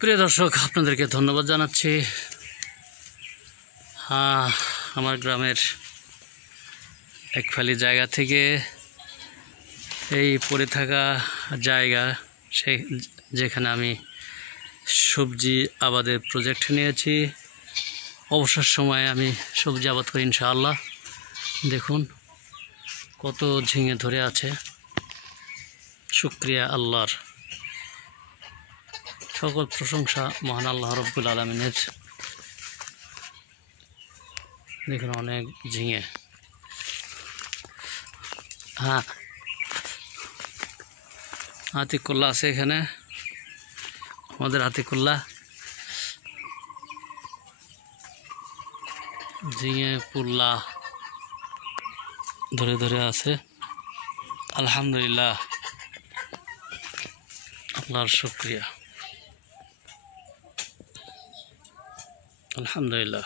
প্রিয় দর্শক, আপনাদেরকে ধন্যবাদ জানাচ্ছি। আমার গ্রামের এক ফালি জায়গা থেকে এই পড়ে থাকা জায়গা যেখানে আমি সবজি আবাদের প্রজেক্ট নিয়েছি। অবসর সময়ে আমি সবজি আবাদ করি ইনশাআল্লাহ। দেখুন কত ঝিঙে ধরে আছে। শুকরিয়া আল্লাহর, সকল প্রশংসা মহান আল্লাহ রব্বুল আলামিনের। দেখুন অনেক ঝিঙে। আতিকুল্লাহ আছে এখানে, আমাদের আতিকুল্লাহ। ঝিঙে পুল্লা ধরে ধরে আছে। আলহামদুলিল্লাহ, আল্লাহর শুকরিয়া, আলহামদুলিল্লাহ।